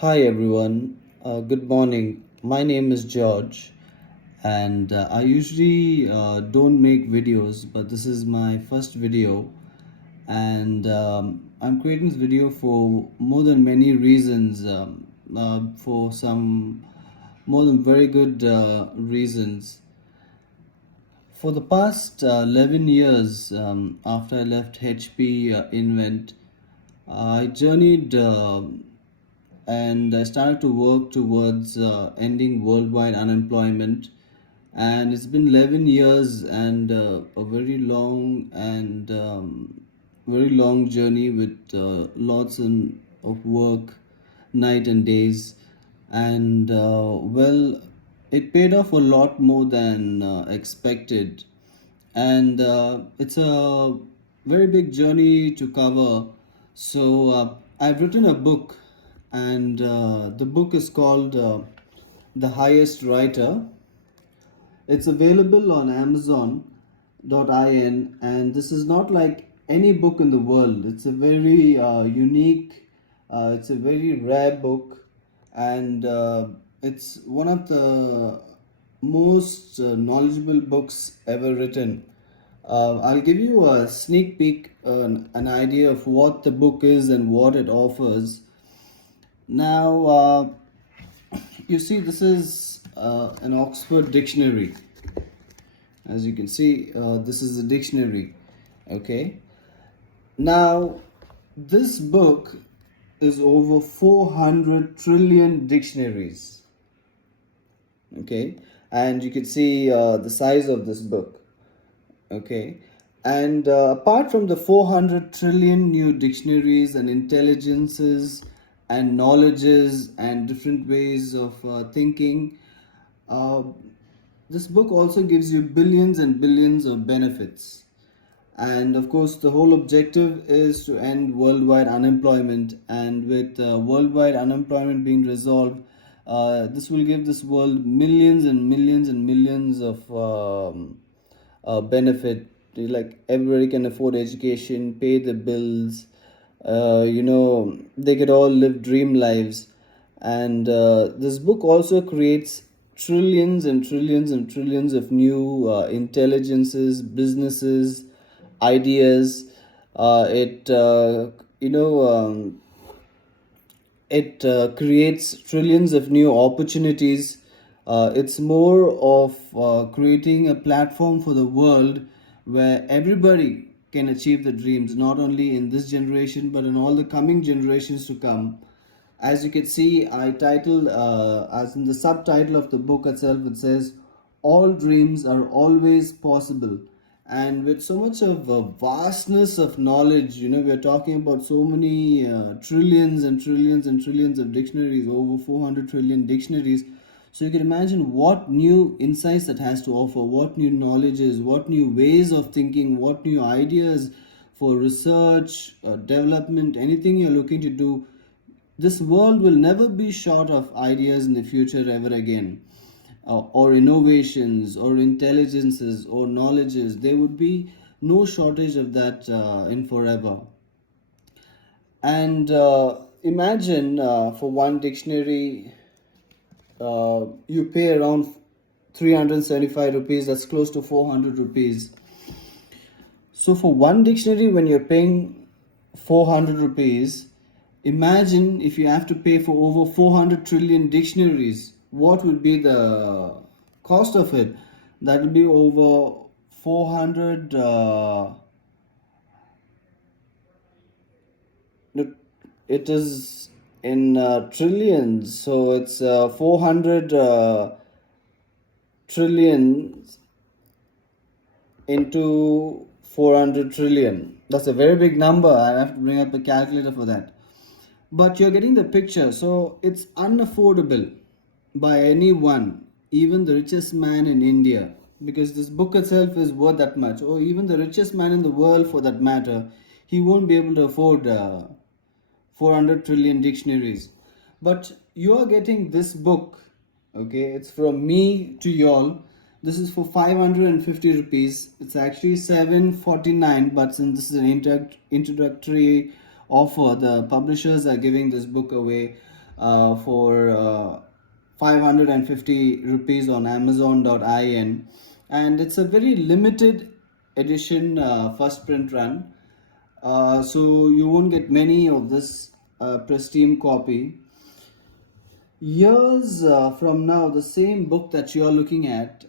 Hi everyone, good morning. My name is George, and I usually don't make videos, but this is my first video, and I'm creating this video for more than many reasons, for some more than very good reasons. For the past 11 years, after I left HP Invent, I journeyed and I started to work towards ending worldwide unemployment. And it's been 11 years and a very long journey with of work, night and days. And it paid off a lot more than expected. And it's a very big journey to cover. So I've written a book, and the book is called The Highest Writer. It's available on Amazon.in, and this is not like any book in the world. It's a very unique, it's a very rare book, and it's one of the most knowledgeable books ever written. I'll give you a sneak peek, an idea of what the book is and what it offers. Now, you see, this is an Oxford dictionary. As you can see, this is a dictionary. Okay. Now, this book is over 400 trillion dictionaries. Okay. And you can see the size of this book. Okay. And apart from the 400 trillion new dictionaries and intelligences and knowledges and different ways of thinking, uh, this book also gives you billions and billions of benefits. And of course, the whole objective is to end worldwide unemployment. And with worldwide unemployment being resolved, this will give this world millions and millions and millions of benefit. Like everybody can afford education, pay the bills. They could all live dream lives. And this book also creates trillions and trillions and trillions of new intelligences, businesses, ideas. It you know It creates trillions of new opportunities. It's more of creating a platform for the world where everybody can achieve the dreams, not only in this generation but in all the coming generations to come. As you can see, I titled, as in the subtitle of the book itself, it says, "All dreams are always possible." And with so much of vastness of knowledge, we are talking about so many trillions and trillions and trillions of dictionaries, over 400 trillion dictionaries. So you can imagine what new insights that has to offer, what new knowledges, what new ways of thinking, what new ideas for research, development, anything you're looking to do. This world will never be short of ideas in the future ever again, or innovations, or intelligences, or knowledges. There would be no shortage of that in forever. And imagine for one dictionary, you pay around 375 rupees, that's close to 400 rupees. So for one dictionary, when you're paying 400 rupees, imagine if you have to pay for over 400 trillion dictionaries, what would be the cost of it? That would be over 400, it is in trillions, so it's 400 trillions into 400 trillion. That's a very big number. I have to bring up a calculator for that. But you're getting the picture. So it's unaffordable by anyone, even the richest man in India, because this book itself is worth that much, or even the richest man in the world for that matter. He won't be able to afford 400 trillion dictionaries. But you are getting this book, okay? It's from me to y'all. This is for 550 rupees. It's actually 749, but since this is an introductory offer, the publishers are giving this book away for 550 rupees on amazon.in, and it's a very limited edition first print run, so you won't get many of this pristine copy. Years from now, the same book that you are looking at,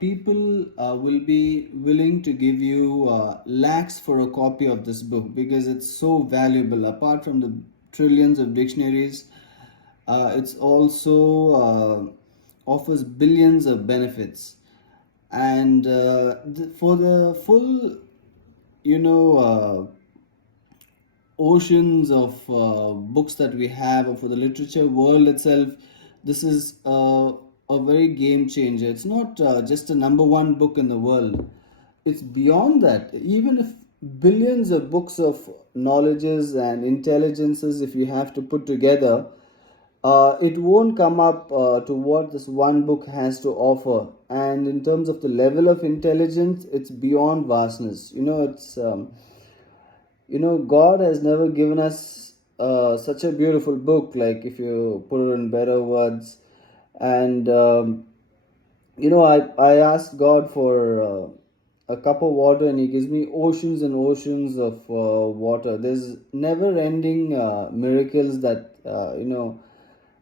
people will be willing to give you lakhs for a copy of this book because it's so valuable. Apart from the trillions of dictionaries, it's also offers billions of benefits. And for the full, you know, oceans of books that we have, or for the literature world itself, this is a very game changer. It's not just a number one book in the world, it's beyond that. Even if billions of books of knowledges and intelligences, if you have to put together, it won't come up to what this one book has to offer. And in terms of the level of intelligence, it's beyond vastness. God has never given us such a beautiful book, like if you put it in better words. And I asked God for a cup of water, and He gives me oceans and oceans of water. There's never ending miracles that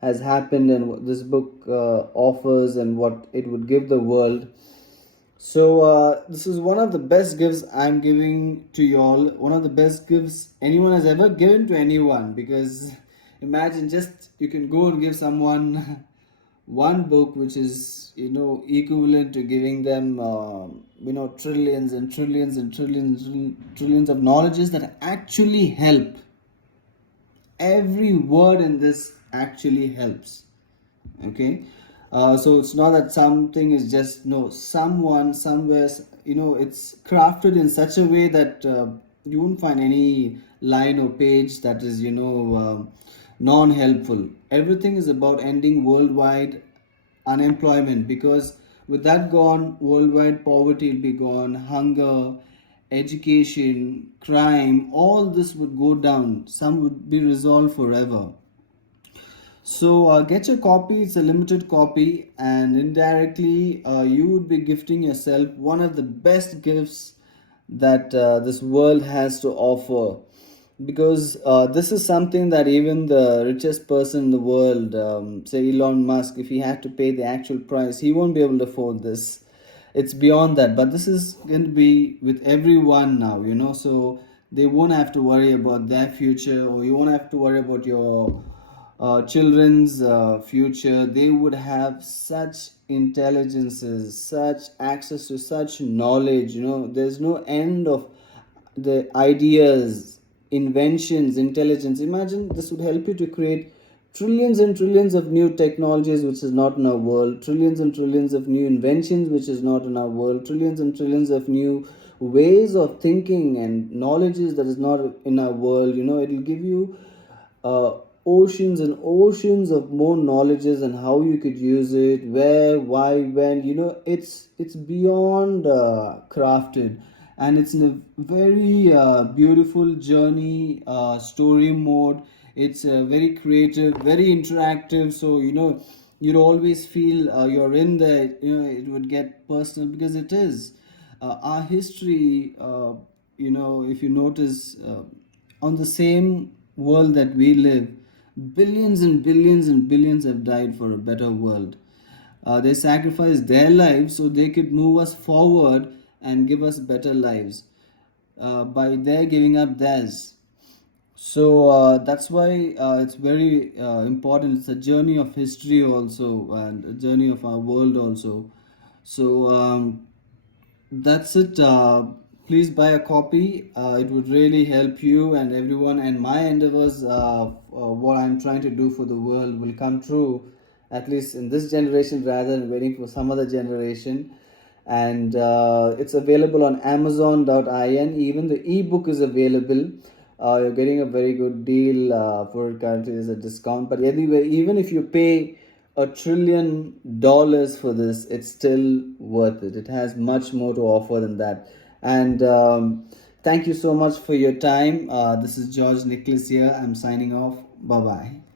has happened, and what this book offers, and what it would give the world. So this is one of the best gifts I'm giving to y'all. One of the best gifts anyone has ever given to anyone. Because imagine, just you can go and give someone one book, which is equivalent to giving them trillions and trillions and trillions and trillions of knowledges that actually help. Every word in this actually helps. Okay, so it's not that something is just no someone somewhere, it's crafted in such a way that you won't find any line or page that is non-helpful. Everything is about ending worldwide unemployment, because with that gone, worldwide poverty will be gone, hunger, education, crime, all this would go down, some would be resolved forever. So get your copy. It's a limited copy, and indirectly, you would be gifting yourself one of the best gifts that this world has to offer. Because this is something that even the richest person in the world, say Elon Musk, if he had to pay the actual price, he won't be able to afford this. It's beyond that. But this is going to be with everyone now, so they won't have to worry about their future, or you won't have to worry about your children's future. They would have such intelligences, such access to such knowledge. There's no end of the ideas, inventions, intelligence. Imagine this would help you to create trillions and trillions of new technologies which is not in our world, trillions and trillions of new inventions which is not in our world, trillions and trillions of new ways of thinking and knowledges that is not in our world. It'll give you uh, oceans and oceans of more knowledges, and how you could use it, where, why, when. It's beyond crafted, and it's in a very beautiful journey story mode. It's very creative, very interactive. So you'd always feel you're in there. It would get personal, because it is our history. If you notice, on the same world that we live, billions and billions and billions have died for a better world. They sacrificed their lives so they could move us forward and give us better lives by their giving up theirs. So that's why it's very important. It's a journey of history also, and a journey of our world also. So that's it. Please buy a copy. It would really help you and everyone. And my endeavors, what I'm trying to do for the world, will come true, at least in this generation, rather than waiting for some other generation. And it's available on amazon.in. Even the ebook is available. You're getting a very good deal for it. Currently, there's a discount. But anyway, even if you pay $1 trillion for this, it's still worth it. It has much more to offer than that. And thank you so much for your time. This is George Nicholas here. I'm signing off. Bye bye.